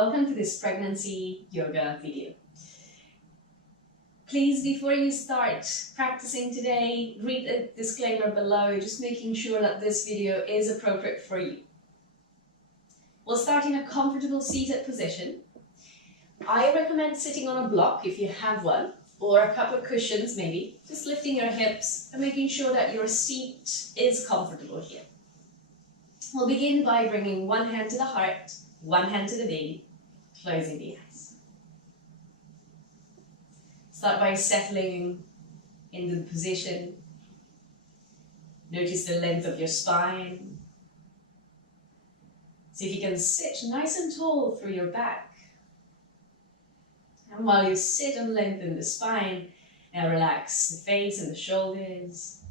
Welcome to this pregnancy yoga video. Please, before you start practicing today, read the disclaimer below, just making sure that this video is appropriate for you. We'll start in a comfortable seated position. I recommend sitting on a block if you have one, or a couple of cushions maybe, just lifting your hips and making sure that your seat is comfortable here. We'll begin by bringing one hand to the heart, one hand to the baby, closing the eyes. Start by settling into the position. Notice the length of your spine. See if you can sit nice and tall through your back. And while you sit and lengthen the spine, now relax the face and the shoulders.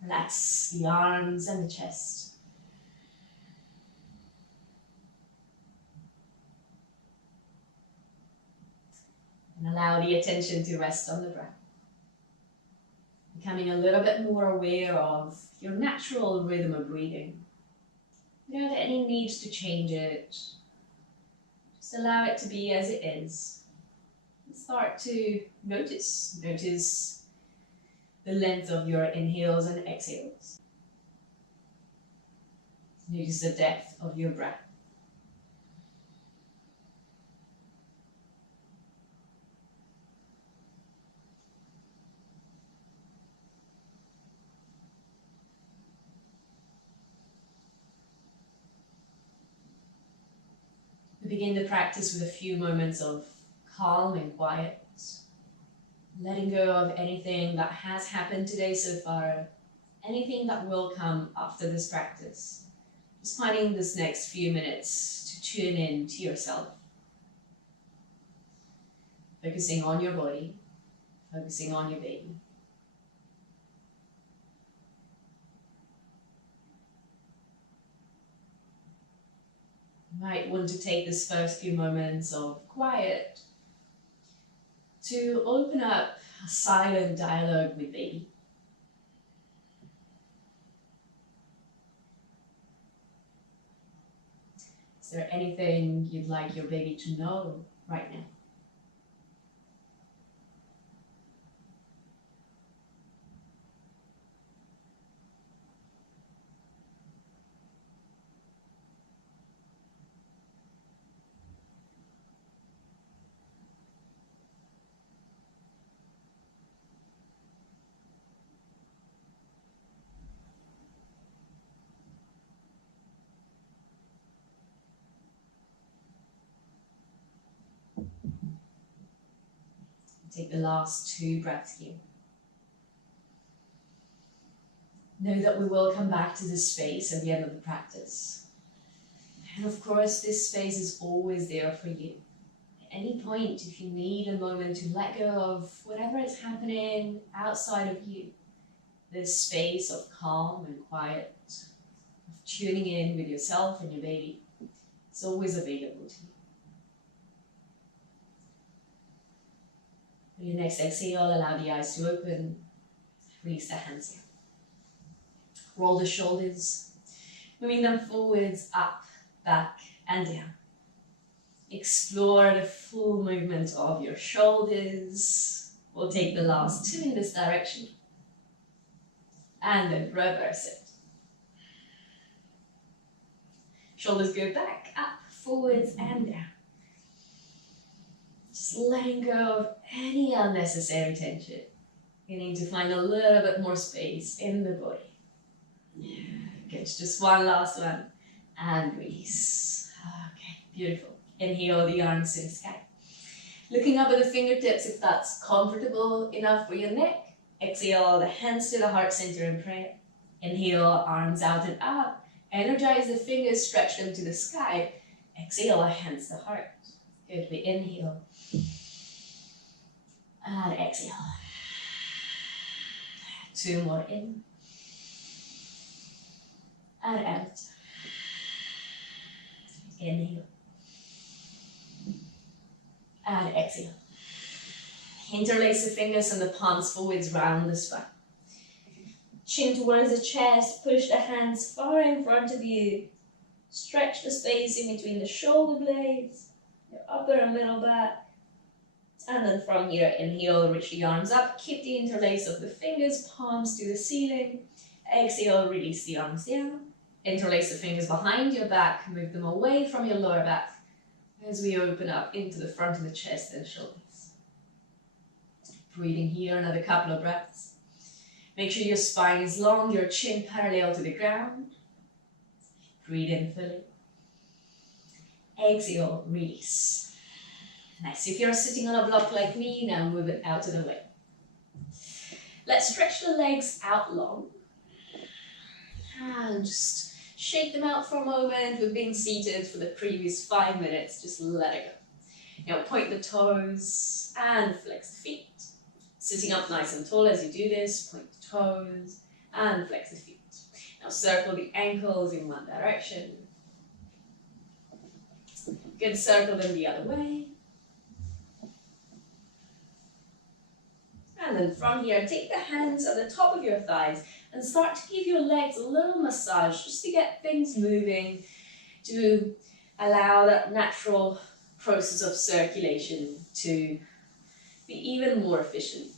Relax the arms and the chest. And allow the attention to rest on the breath. Becoming a little bit more aware of your natural rhythm of breathing. Without any needs to change it. Just allow it to be as it is. And start to notice the length of your inhales and exhales. Notice the depth of your breath. We begin the practice with a few moments of calm and quiet. Letting go of anything that has happened today so far, anything that will come after this practice. Just finding this next few minutes to tune in to yourself. Focusing on your body, focusing on your baby. You might want to take this first few moments of quiet to open up a silent dialogue with baby. Is there anything you'd like your baby to know right now? Take the last 2 breaths here. Know that we will come back to this space at the end of the practice. And of course, this space is always there for you. At any point, if you need a moment to let go of whatever is happening outside of you, this space of calm and quiet, of tuning in with yourself and your baby, it's always available to you. On your next exhale, allow the eyes to open. Release the hands here. Roll the shoulders, moving them forwards, up, back, and down. Explore the full movement of your shoulders. We'll take the last 2 in this direction. And then reverse it. Shoulders go back, up, forwards, and down. Just letting go of any unnecessary tension. You need to find a little bit more space in the body. Good, just one last one. And release. Okay, beautiful. Inhale the arms to the sky. Looking up at the fingertips if that's comfortable enough for your neck. Exhale the hands to the heart center in prayer. Inhale, arms out and up. Energize the fingers, stretch them to the sky. Exhale, hands to heart. Good, we inhale. And exhale. 2 more in. And out. Inhale. And exhale. Interlace the fingers and the palms forwards round the spine. Chin towards the chest, push the hands far in front of you. Stretch the space in between the shoulder blades, your upper and middle back. And then from here, inhale, reach the arms up. Keep the interlace of the fingers, palms to the ceiling. Exhale, release the arms down. Interlace the fingers behind your back, move them away from your lower back as we open up into the front of the chest and shoulders. Breathing here, another couple of breaths. Make sure your spine is long, your chin parallel to the ground. Breathe in fully. Exhale, release. Nice. If you're sitting on a block like me, now move it out of the way. Let's stretch the legs out long. And just shake them out for a moment. We've been seated for the previous 5 minutes. Just let it go. Now point the toes and flex the feet. Sitting up nice and tall as you do this. Point the toes and flex the feet. Now circle the ankles in one direction. Good, circle them the other way. And then from here, take the hands at the top of your thighs and start to give your legs a little massage just to get things moving, to allow that natural process of circulation to be even more efficient.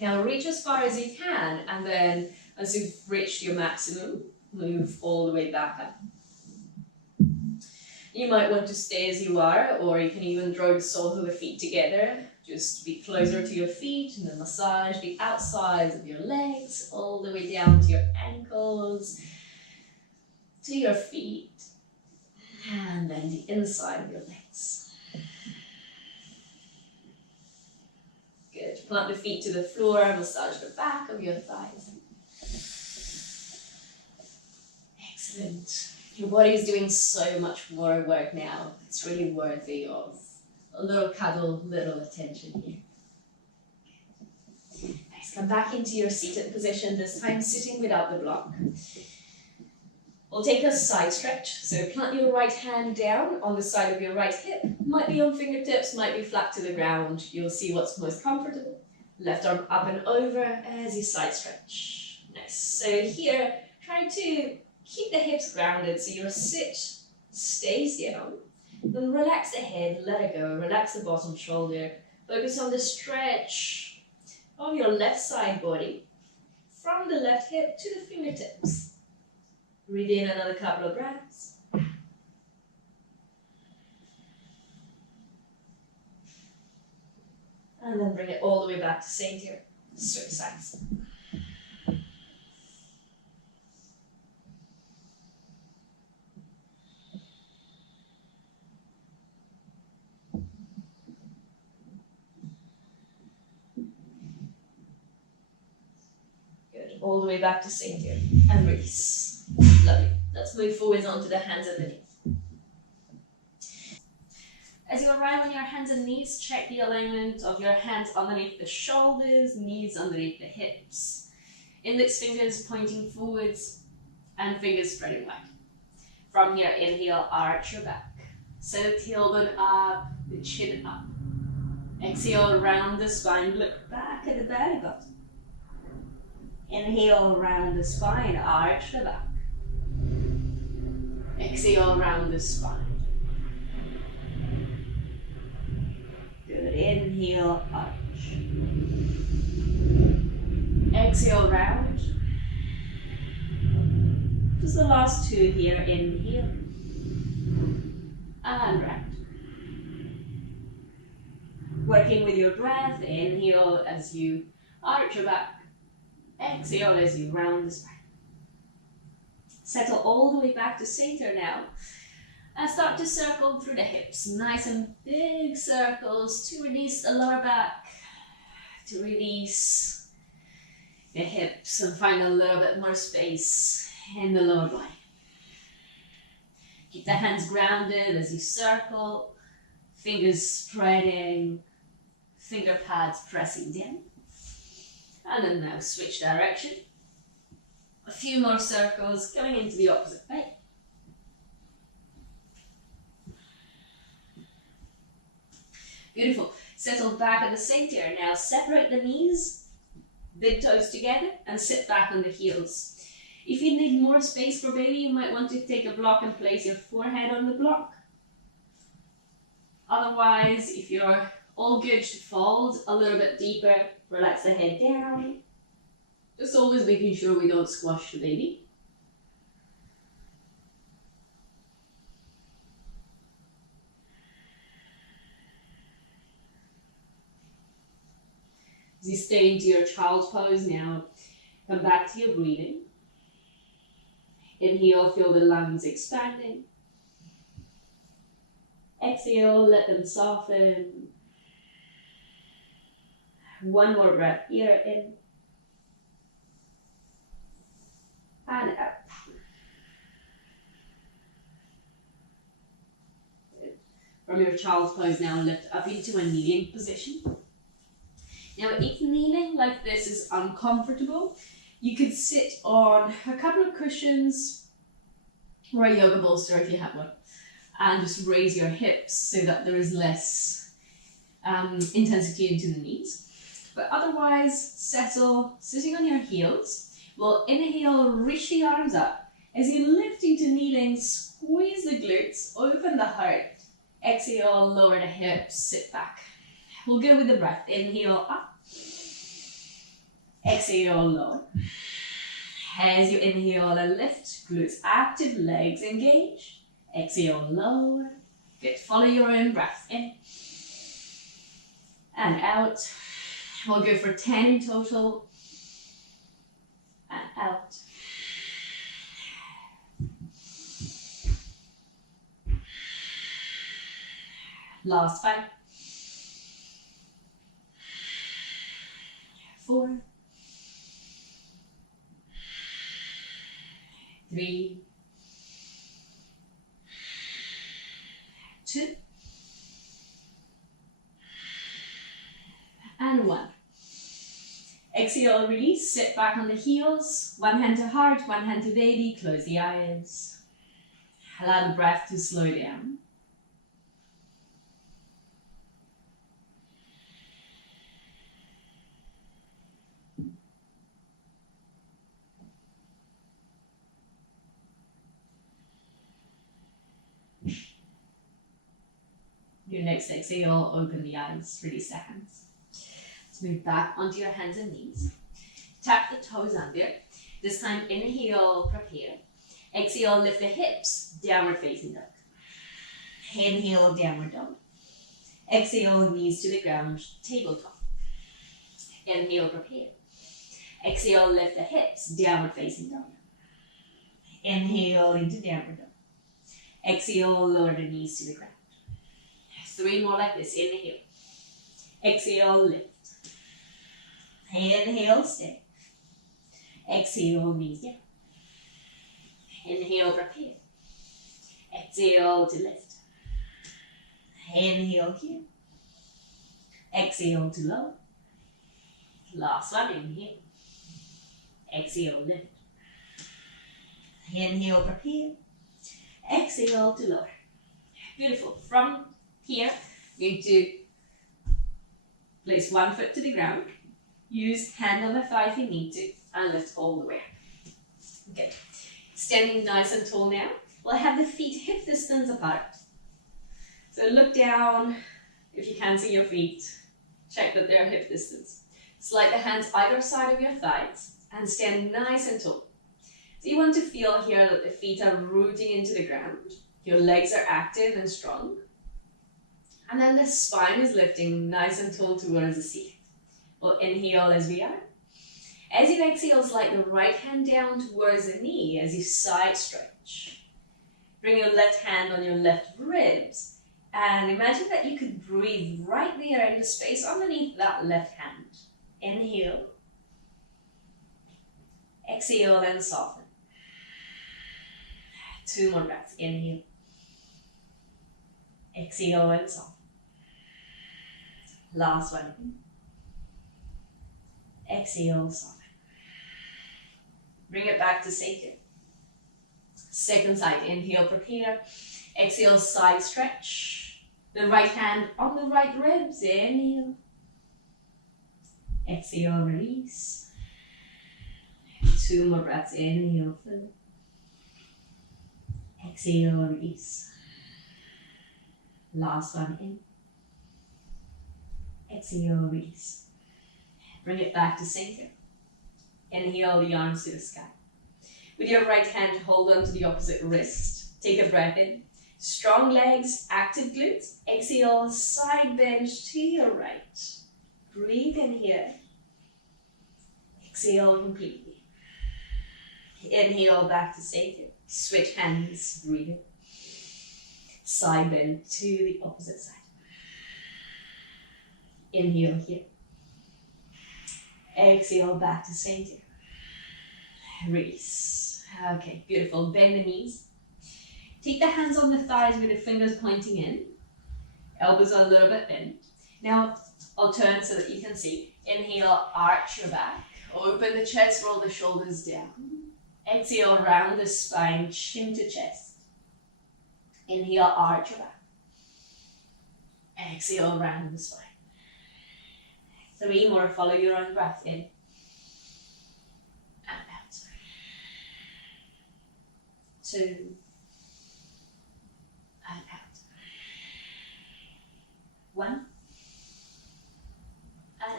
Now reach as far as you can, and then as you've reached your maximum, move all the way back up. You might want to stay as you are, or you can even draw the soles of the feet together. Just be closer to your feet and then massage the outsides of your legs all the way down to your ankles, to your feet, and then the inside of your legs. Good. Plant the feet to the floor, massage the back of your thighs. Excellent. Your body is doing so much more work now. It's really worthy of a little cuddle, little attention here. Nice. Come back into your seated position, this time sitting without the block. We'll take a side stretch. So plant your right hand down on the side of your right hip. Might be on fingertips, might be flat to the ground. You'll see what's most comfortable. Left arm up and over as you side stretch. Nice. So here, try to keep the hips grounded so your sit stays down. Then relax the head, let it go, relax the bottom shoulder. Focus on the stretch of your left side body from the left hip to the fingertips. Breathe in another couple of breaths. And then bring it all the way back to center. Switch sides. All the way back to center and release. Lovely. Let's move forwards onto the hands underneath. As you arrive on your hands and knees, check the alignment of your hands underneath the shoulders, knees underneath the hips. Index fingers pointing forwards and fingers spreading wide. From here, inhale, arch your back. Set the tailbone up, the chin up. Exhale, round the spine, look back at the belly button. Inhale, round the spine, arch the back. Exhale, round the spine. Good. Inhale, arch. Exhale, round. Just the last two here. Inhale and round. Working with your breath. Inhale as you arch your back. Exhale as you round the spine. Settle all the way back to center now. And start to circle through the hips. Nice and big circles to release the lower back, to release the hips and find a little bit more space in the lower body. Keep the hands grounded as you circle, fingers spreading, finger pads pressing down. And then now switch direction. A few more circles going into the opposite way. Beautiful. Settle back at the center. Now separate the knees. big toes together and sit back on the heels. If you need more space for baby, you might want to take a block and place your forehead on the block. Otherwise, if you're all good to fold a little bit deeper, relax the head down. Just always making sure we don't squash the baby. As you stay into your child's pose now, come back to your breathing. Inhale, feel the lungs expanding. Exhale, let them soften. One more breath here, in and out. From your child's pose now, lift up into a kneeling position. Now, if kneeling like this is uncomfortable, you could sit on a couple of cushions or a yoga bolster if you have one, and just raise your hips so that there is less intensity into the knees. But otherwise, settle, sitting on your heels. We'll inhale, reach the arms up. As you lift into kneeling, squeeze the glutes, open the heart. Exhale, lower the hips, sit back. We'll go with the breath. Inhale, up. Exhale, lower. As you inhale and lift, glutes active, legs engaged. Exhale, lower. Good. Follow your own breath. In and out. We'll go for 10 in total. And out. Last 5. 4. 3. 2. And 1. Exhale, release, sit back on the heels. One hand to heart, one hand to baby. Close the eyes. Allow the breath to slow down. Your next exhale, open the eyes, release the hands. Let's move back onto your hands and knees. Tap the toes under. This time, inhale, prepare. Exhale, lift the hips, downward facing dog. Inhale, downward dog. Exhale, knees to the ground, tabletop. Inhale, prepare. Exhale, lift the hips, downward facing dog. Inhale into downward dog. Exhale, lower the knees to the ground. 3 more like this. Inhale. Exhale, lift. Inhale, stay. Exhale, knees down. Inhale, prepare. Exhale to lift. Inhale here. Exhale to lower. Last one, inhale. Exhale, lift. Inhale, prepare. Exhale to lower. Beautiful. From here, you're going to place one foot to the ground. Use hand on the thigh if you need to, and lift all the way up. Okay. Standing nice and tall now. We'll have the feet hip distance apart. So look down. If you can see your feet, check that they're hip distance. Slide the hands either side of your thighs and stand nice and tall. So you want to feel here that the feet are rooting into the ground. Your legs are active and strong. And then the spine is lifting nice and tall towards the ceiling. We'll inhale as we are. As you exhale, slide the right hand down towards the knee as you side stretch. Bring your left hand on your left ribs and imagine that you could breathe right there in the space underneath that left hand. Inhale. Exhale and soften. 2 more breaths. Inhale. Exhale and soften. Last one. Exhale, soften. Bring it back to sacred. Second side. Inhale, prepare. Exhale, side stretch. The right hand on the right ribs. Inhale. Exhale, release. 2 more breaths. Inhale, fill. Exhale, release. Last one in. Exhale, release. Bring it back to center. Inhale the arms to the sky. With your right hand, hold on to the opposite wrist. Take a breath in. Strong legs, active glutes. Exhale, side bend to your right. Breathe in here. Exhale completely. Inhale back to center. Switch hands, breathe in. Side bend to the opposite side. Inhale here. Exhale back to center. Release. Okay, beautiful. Bend the knees. Take the hands on the thighs with the fingers pointing in. Elbows are a little bit bent. Now, I'll turn so that you can see. Inhale, arch your back. Open the chest, roll the shoulders down. Exhale, round the spine, chin to chest. Inhale, arch your back. Exhale, round the spine. 3 more, follow your own breath in. And out. 2. And out. 1. And out.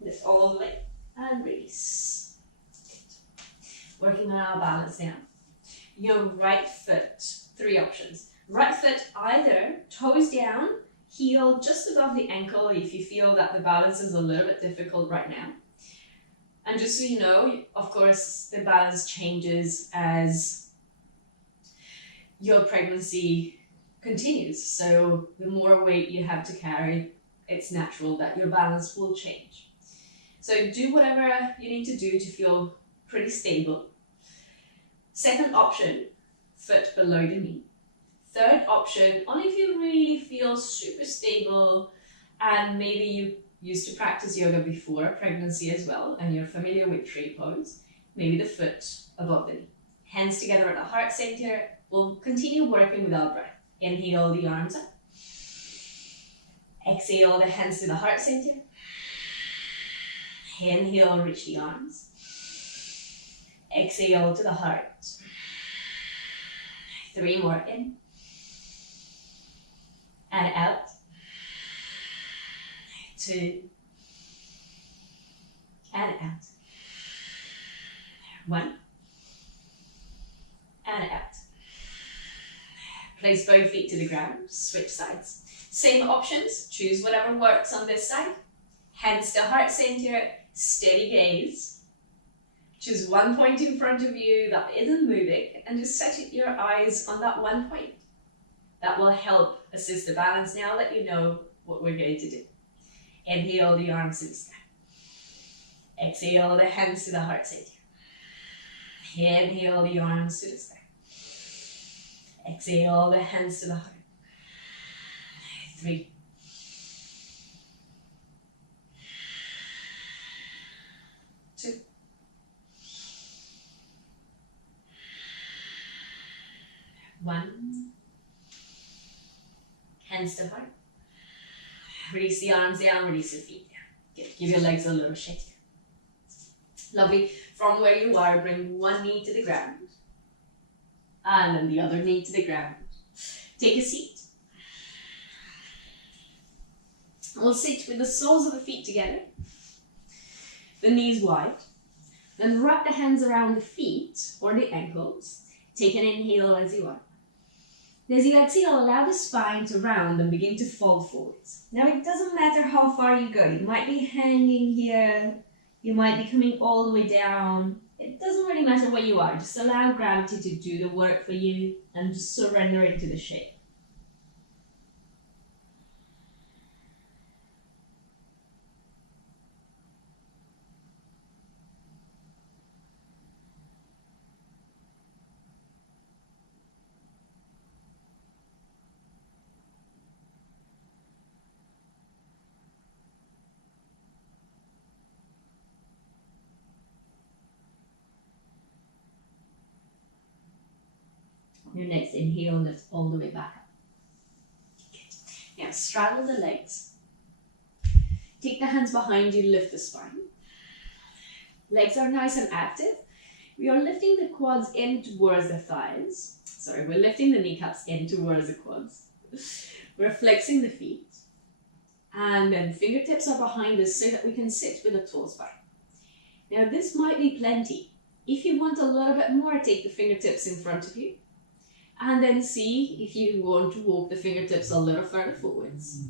Lift all the way and release. Good. Working on our balance now. Your right foot, 3 options. Right foot either toes down, heel just above the ankle if you feel that the balance is a little bit difficult right now. And just so you know, of course, the balance changes as your pregnancy continues. So the more weight you have to carry, it's natural that your balance will change. So do whatever you need to do to feel pretty stable. Second option, foot below the knee. Third option, only if you really feel super stable and maybe you used to practice yoga before pregnancy as well and you're familiar with tree pose, maybe the foot above the knee. Hands together at the heart center. We'll continue working with our breath. Inhale the arms up. Exhale the hands to the heart center. Inhale, reach the arms. Exhale to the heart. 3 more in. And out. 2. And out. 1. And out. Place both feet to the ground. Switch sides. Same options. Choose whatever works on this side. Hands to heart center. Steady gaze. Choose one point in front of you that isn't moving and just set your eyes on that one point. That will help assist the balance now that you know what we're going to do. Inhale the arms to the sky. Exhale the hands to the heart center. Inhale the arms to the sky. Exhale the hands to the heart. 3. 2. 1. Hands to heart. Release the arms down, release the feet down. Good. Give your legs a little shake. Lovely. From where you are, bring one knee to the ground. And then the other knee to the ground. Take a seat. We'll sit with the soles of the feet together. The knees wide. Then wrap the hands around the feet or the ankles. Take an inhale as you are. As you exhale, allow the spine to round and begin to fold forwards. Now it doesn't matter how far you go. You might be hanging here. You might be coming all the way down. It doesn't really matter where you are. Just allow gravity to do the work for you and just surrender into the shape. Your next inhale, lift all the way back up. Good. Now straddle the legs. Take the hands behind you, lift the spine. Legs are nice and active. We are lifting the quads in towards the thighs. Sorry, we're lifting the kneecaps in towards the quads. We're flexing the feet. And then fingertips are behind us so that we can sit with a tall spine. Now this might be plenty. If you want a little bit more, take the fingertips in front of you. And then see if you want to walk the fingertips a little further forwards.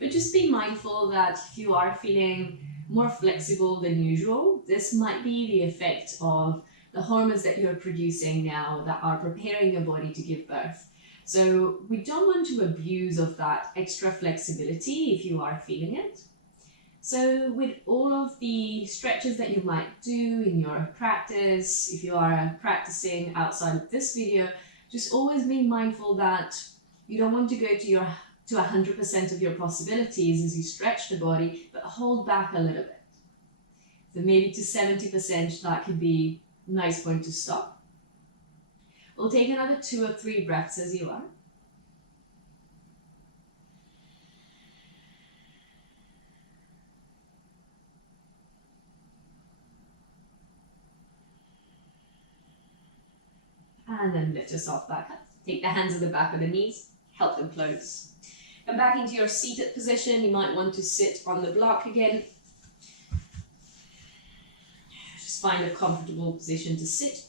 But just be mindful that if you are feeling more flexible than usual, this might be the effect of the hormones that you're producing now that are preparing your body to give birth. So we don't want to abuse of that extra flexibility if you are feeling it. So with all of the stretches that you might do in your practice, if you are practicing outside of this video, just always be mindful that you don't want to go to 100% of your possibilities as you stretch the body, but hold back a little bit. So maybe to 70%, that could be a nice point to stop. We'll take another 2 or 3 breaths as you are. And then lift yourself back up. Take the hands at the back of the knees, help them close. Come back into your seated position. You might want to sit on the block again. Just find a comfortable position to sit.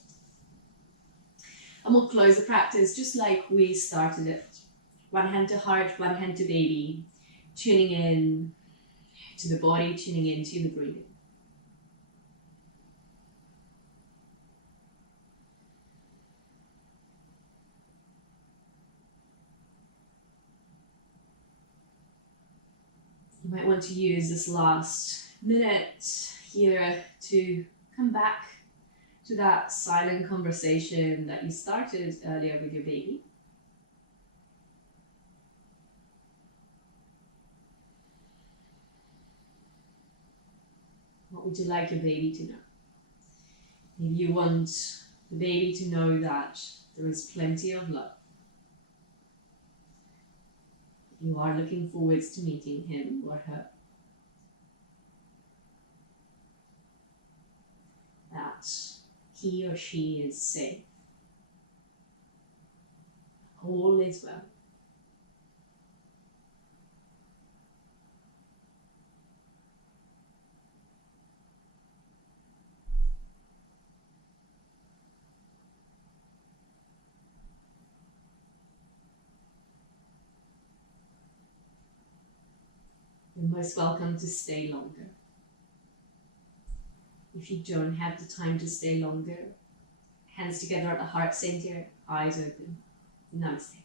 And we'll close the practice just like we started it. One hand to heart, one hand to baby. Tuning in to the body, tuning into the breathing. You might want to use this last minute here to come back to that silent conversation that you started earlier with your baby. What would you like your baby to know? Maybe you want the baby to know that there is plenty of love. You are looking forward to meeting him or her. That he or she is safe. All is well. You're most welcome to stay longer. If you don't have the time to stay longer, hands together at the heart center, eyes open. Namaste.